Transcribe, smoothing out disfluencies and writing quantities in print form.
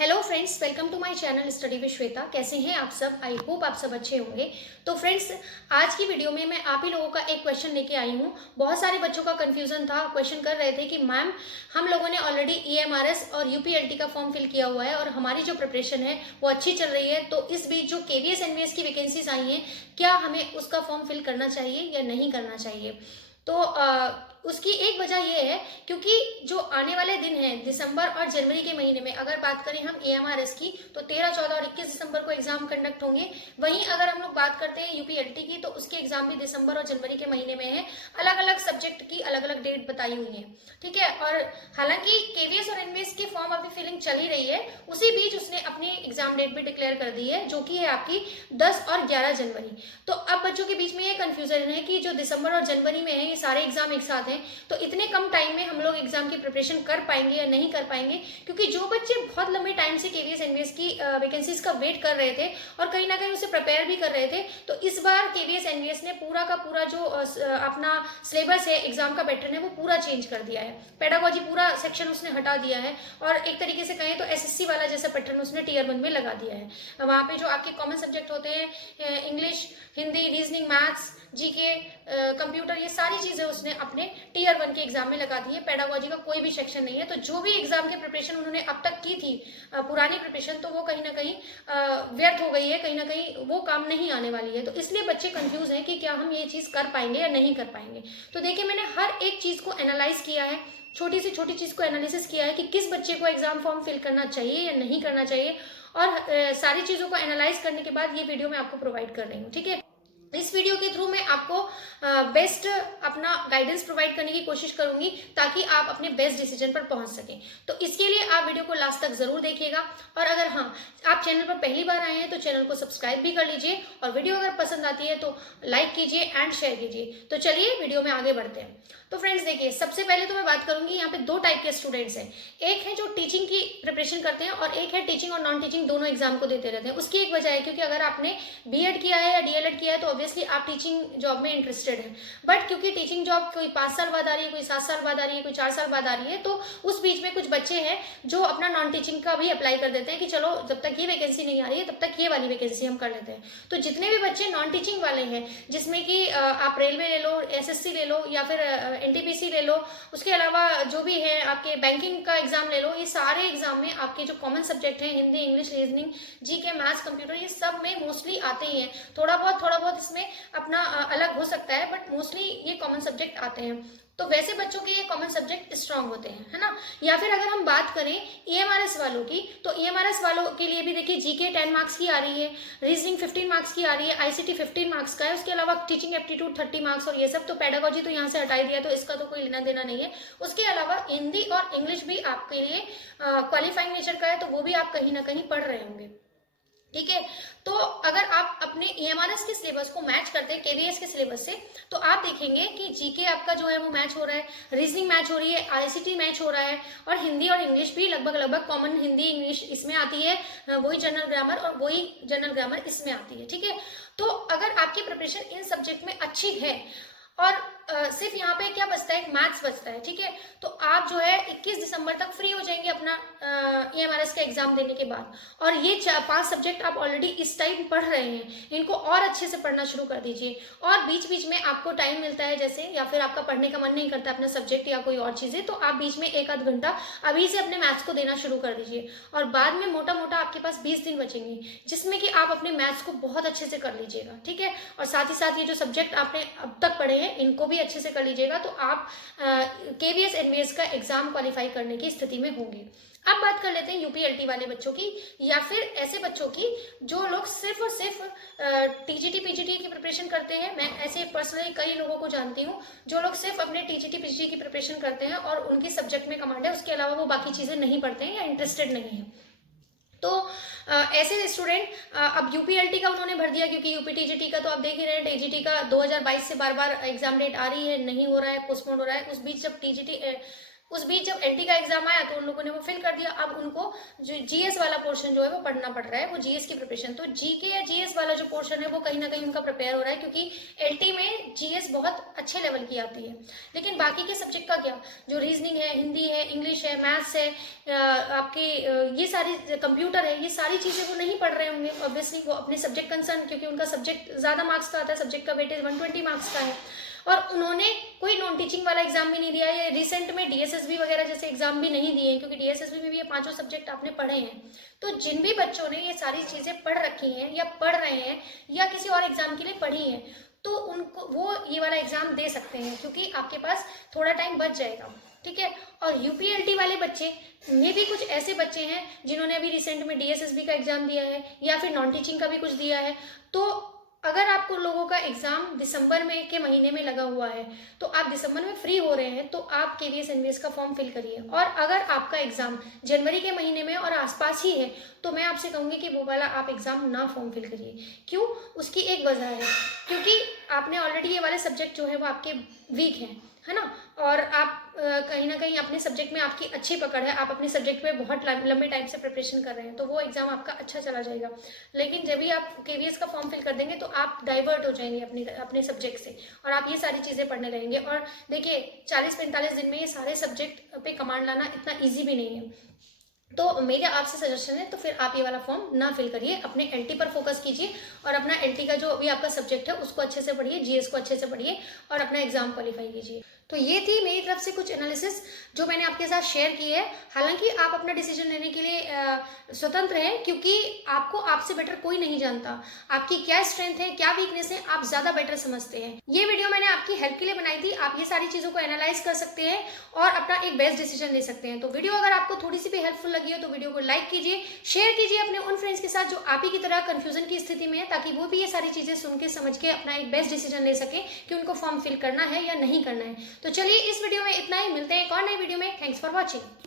Hello friends, welcome to my channel study with Shweta. कैसे हैं आप सब? आई होप आप सब अच्छे होंगे। तो फ्रेंड्स, आज की वीडियो में मैं आप ही लोगों का एक क्वेश्चन लेके आई हूँ। बहुत सारे बच्चों का कंफ्यूजन था, क्वेश्चन कर रहे थे कि मैम हम लोगों ने ऑलरेडी ईएमआरएस और यूपीएलटी का फॉर्म फिल किया हुआ है और हमारी जो प्रिपरेशन है वो अच्छी चल रही है, तो इस बीच जो केवीएस एनवीएस की वैकेंसीज आई हैं, क्या हमें उसका फॉर्म फिल करना चाहिए या नहीं करना चाहिए? तो उसकी एक वजह यह है क्योंकि जो आने वाले दिन हैं दिसंबर और जनवरी के महीने में, अगर बात करें हम एएमआरएस की, तो 13, 14 और 21 दिसंबर को एग्जाम कंडक्ट होंगे। वहीं अगर हम लोग बात करते हैं यूपीएलटी की, तो उसके एग्जाम भी दिसंबर और जनवरी के महीने में है। अलग अलग सब्जेक्ट की अलग अलग डेट बताई हुई है, ठीक है। और हालांकि केवीएस और एनवीएस की फॉर्म अभी फिलिंग चल ही रही है, उसी बीच उसने अपनी एग्जाम डेट भी डिक्लेयर कर दी है, जो कि है आपकी 10 और 11 जनवरी। तो अब बच्चों के बीच में ये कंफ्यूजन है कि जो दिसंबर और जनवरी में है ये सारे एग्जाम एक साथ हैं, तो इतने कम टाइम में हम लोग एग्जाम की प्रिपरेशन कर पाएंगे या नहीं कर पाएंगे। क्योंकि जो बच्चे बहुत लंबे टाइम से केवीएस एनवीएस की वैकेंसीज का वेट कर रहे थे और कहीं ना कहीं उसे प्रिपेयर भी कर रहे थे, तो इस बार केवीएस एनवीएस ने पूरा का पूरा जो अपना सिलेबस है, एग्जाम का पैटर्न है, वो पूरा चेंज कर दिया है। पेडागोजी पूरा सेक्शन उसने हटा दिया है और एक तरीके से कहें तो एसएससी वाला जैसा पैटर्न उसने टीयर 1 में लगा दिया है। वहाँ पे जो आपके कॉमन सब्जेक्ट होते हैं, English, Hindi, reasoning, maths, GK, computer, ये सारी चीजें उसने अपने टीयर 1 के एग्जाम में लगा दी है। पेडागोजी का कोई भी सेक्शन नहीं है। तो जो भी एग्जाम की प्रिपरेशन उन्होंने अब तक की थी, पुरानी प्रिपरेशन, तो वो कहीं ना कहीं व्यर्थ हो गई है, कहीं ना कहीं वो काम नहीं आने वाली है। तो इसलिए बच्चे कंफ्यूज हैं कि क्या हम ये चीज कर पाएंगे या नहीं कर पाएंगे। तो देखिए, मैंने हर एक चीज को एनालाइज किया है, छोटी से छोटी चीज को एनालिसिस किया है कि किस बच्चे को एग्जाम फॉर्म फिल करना चाहिए या नहीं करना चाहिए, और सारी चीजों को एनालाइज करने के बाद ये वीडियो मैं आपको प्रोवाइड कर रही हूँ, ठीक है। इस वीडियो के थ्रू मैं आपको बेस्ट अपना गाइडेंस प्रोवाइड करने की कोशिश करूंगी, ताकि आप अपने बेस्ट डिसीजन पर पहुंच सकें। तो इसके लिए आप वीडियो को लास्ट तक जरूर देखिएगा। और अगर हाँ, आप चैनल पर पहली बार आए हैं तो चैनल को सब्सक्राइब भी कर लीजिए, और वीडियो अगर पसंद आती है तो लाइक कीजिए एंड शेयर कीजिए। तो चलिए वीडियो में आगे बढ़ते हैं। तो फ्रेंड्स देखिए, सबसे पहले तो मैं बात करूंगी, यहाँ पे दो टाइप के स्टूडेंट्स हैं। एक है जो टीचिंग की प्रिपरेशन करते हैं, और एक है टीचिंग और नॉन टीचिंग दोनों एग्जाम को देते रहते हैं। उसकी एक वजह है क्योंकि अगर आपने बीएड किया है या डीएलएड किया है तो ऑब्वियसली आप टीचिंग जॉब में इंटरेस्टेड है। बट क्योंकि टीचिंग जॉब कोई 5 साल बाद आ रही है, कोई 7 साल बाद आ रही है, कोई 4 साल बाद आ रही है, तो उस बीच में कुछ बच्चे हैं जो अपना नॉन टीचिंग का भी अप्लाई कर देते हैं कि चलो जब तक ये वैकेंसी नहीं आ रही है तब तक ये वाली वैकेंसी हम कर लेते हैं। तो जितने भी बच्चे नॉन टीचिंग वाले हैं, जिसमें कि आप रेलवे ले लो, एसएससी ले लो, या फिर एनटीपीसी ले लो, उसके अलावा जो भी है आपके बैंकिंग का एग्जाम ले लो, ये सारे एग्जाम में आपके जो कॉमन सब्जेक्ट हैं, Hindi, English, reasoning, GK, maths, computer, ये सब में मोस्टली आते ही हैं। थोड़ा बहुत इसमें अपना अलग हो सकता है, बट मोस्टली ये कॉमन सब्जेक्ट आते हैं। तो वैसे बच्चों के ये कॉमन सब्जेक्ट स्ट्रांग होते हैं, है ना। या फिर अगर हम बात करें ईएमआरएस वालों की, तो ईएमआरएस वालों के लिए भी देखिए, जीके 10 मार्क्स की आ रही है, रीजनिंग 15 मार्क्स की आ रही है, आईसीटी 15 मार्क्स का है, उसके अलावा टीचिंग एप्टीट्यूड 30 मार्क्स, और ये सब तो पेडागोजी तो यहाँ से हटाई दिया, तो इसका तो कोई लेना देना नहीं है। उसके अलावा हिंदी और इंग्लिश भी आपके लिए क्वालिफाइंग नेचर का है, तो वो भी आप कहीं ना कहीं पढ़ रहे होंगे, ठीक है। तो अगर आप अपने ईएमआरएस के सिलेबस को मैच करते हैं केवीएस के सिलेबस से, तो आप देखेंगे कि जीके आपका जो है वो मैच हो रहा है, रीजनिंग मैच हो रही है, आईसीटी मैच हो रहा है, और हिंदी और इंग्लिश भी लगभग कॉमन हिंदी इंग्लिश इसमें आती है, वही जनरल ग्रामर और वही जनरल ग्रामर इसमें आती है, ठीक है। तो अगर आपकी प्रिपरेशन इन सब्जेक्ट में अच्छी है, और सिर्फ यहाँ पे क्या बचता है, एक मैथ्स बचता है, ठीक है, तो आप जो है 21 दिसंबर तक फ्री हो जाएंगे अपना ईएमआरएस का एग्जाम देने के बाद। और ये 5 सब्जेक्ट आप ऑलरेडी इस टाइम पढ़ रहे हैं, इनको और अच्छे से पढ़ना शुरू कर दीजिए। और बीच बीच में आपको टाइम मिलता है जैसे, या फिर आपका पढ़ने का मन नहीं करता अपना सब्जेक्ट या कोई और चीजें, तो आप बीच में 1 आध घंटा अभी से अपने मैथ्स को देना शुरू कर दीजिए। और बाद में मोटा मोटा आपके पास 20 दिन बचेंगे, जिसमें कि आप अपने मैथ्स को बहुत अच्छे से कर लीजिएगा, ठीक है। और साथ ही साथ ये जो सब्जेक्ट आपने अब तक पढ़े हैं इनको भी अच्छे से कर लीजिएगा, तो आप केवीएस एनवीएस का एग्जाम क्वालिफाई करने की स्थिति में होंगे। अब बात कर लेते हैं यूपीएलटी वाले बच्चों की, या फिर ऐसे बच्चों की जो लोग सिर्फ और सिर्फ टीजीटी पीजीटी की प्रिपरेशन करते हैं। मैं ऐसे पर्सनली कई लोगों को जानती हूँ जो लोग सिर्फ अपने टीजीटी पीजीटी की प्रिपरेशन करते हैं और उनकी सब्जेक्ट में कमांड है, उसके अलावा वो बाकी चीजें नहीं पढ़ते हैं या इंटरेस्टेड नहीं है। तो ऐसे स्टूडेंट अब यूपीएलटी का उन्होंने भर दिया, क्योंकि यूपीटीजीटी का तो आप देख ही रहे हैं, टीजीटी का 2022 से बार बार एग्जाम डेट आ रही है, नहीं हो रहा है, पोस्टपोन हो रहा है। उस बीच जब टीजीटी उस बीच जब एलटी का एग्जाम आया तो उन लोगों ने वो फिल कर दिया। अब उनको जो जीएस वाला पोर्शन जो है वो पढ़ना पड़ रहा है, वो जीएस की प्रिपरेशन। तो जीके या जीएस वाला जो पोर्शन है वो कहीं ना कहीं उनका प्रिपेयर हो रहा है, क्योंकि एलटी में जीएस बहुत अच्छे लेवल की आती है। लेकिन बाकी के सब्जेक्ट का क्या, जो रीजनिंग है, हिंदी है, इंग्लिश है, मैथ्स है, आपके ये सारी, कंप्यूटर है, ये सारी चीज़ें वो नहीं पढ़ रहे होंगे ऑब्वियसली। वो अपने सब्जेक्ट कंसर्न, क्योंकि उनका सब्जेक्ट ज़्यादा मार्क्स का आता है, सब्जेक्ट का वेटेज 120 मार्क्स का है, और उन्होंने कोई नॉन टीचिंग वाला एग्जाम भी नहीं दिया है। रिसेंट में डीएसएसबी वगैरह जैसे एग्जाम भी नहीं दिए हैं, क्योंकि डीएसएसबी में भी ये 5 सब्जेक्ट आपने पढ़े हैं। तो जिन भी बच्चों ने ये सारी चीज़ें पढ़ रखी हैं या पढ़ रहे हैं या किसी और एग्जाम के लिए पढ़ी हैं, तो उनको वो ये वाला एग्जाम दे सकते हैं, क्योंकि आपके पास थोड़ा टाइम बच जाएगा, ठीक है। और यूपीएलटी वाले बच्चे में भी कुछ ऐसे बच्चे हैं जिन्होंने अभी रिसेंट में डीएसएसबी का एग्जाम दिया है या फिर नॉन टीचिंग का भी कुछ दिया है। तो अगर आपको लोगों का एग्जाम दिसंबर में के महीने में लगा हुआ है, तो आप दिसंबर में फ्री हो रहे हैं, तो आप केवीएस एनवीएस का फॉर्म फिल करिए। और अगर आपका एग्जाम जनवरी के महीने में और आसपास ही है, तो मैं आपसे कहूँगी कि वो वाला आप एग्जाम ना फॉर्म फिल करिए। क्यों? उसकी एक वजह है, क्योंकि आपने ऑलरेडी ये वाले सब्जेक्ट जो है वो आपके वीक हैं, है ना। और आप कहीं ना कहीं अपने सब्जेक्ट में आपकी अच्छी पकड़ है, आप अपने सब्जेक्ट में बहुत लंबे टाइम से प्रिपरेशन कर रहे हैं, तो वो एग्जाम आपका अच्छा चला जाएगा। लेकिन जब भी आप केवीएस का फॉर्म फिल कर देंगे तो आप डाइवर्ट हो जाएंगे अपने सब्जेक्ट से, और आप ये सारी चीज़ें पढ़ने लगेंगे। और देखिए 40-45 दिन में ये सारे सब्जेक्ट पे कमांड लाना इतना ईजी भी नहीं है। तो मेरा आपसे सजेशन है, तो फिर आप ये वाला फॉर्म ना फिल करिए, अपने एलटी पर फोकस कीजिए और अपना एलटी का जो भी आपका सब्जेक्ट है उसको अच्छे से पढ़िए, जीएस को अच्छे से पढ़िए और अपना एग्जाम क्वालिफाई कीजिए। तो ये थी मेरी तरफ से कुछ एनालिसिस जो मैंने आपके साथ शेयर की है। हालांकि आप अपना डिसीजन लेने के लिए स्वतंत्र हैं, क्योंकि आपको आपसे बेटर कोई नहीं जानता। आपकी क्या स्ट्रेंथ है, क्या वीकनेस है, आप ज़्यादा बेटर समझते हैं। ये वीडियो मैंने आपकी हेल्प के लिए बनाई थी। आप ये सारी चीज़ों को एनालाइज कर सकते हैं और अपना एक बेस्ट डिसीजन ले सकते हैं। तो वीडियो अगर आपको थोड़ी सी भी हेल्पफुल लगी हो तो वीडियो को लाइक कीजिए, शेयर कीजिए अपने उन फ्रेंड्स के साथ जो आप ही की तरह कंफ्यूजन की स्थिति में है, ताकि वो भी ये सारी चीज़ें सुन के समझ के अपना एक बेस्ट डिसीजन ले सके कि उनको फॉर्म फिल करना है या नहीं करना है। तो चलिए इस वीडियो में इतना ही, मिलते हैं एक और नई वीडियो में। Thanks for watching.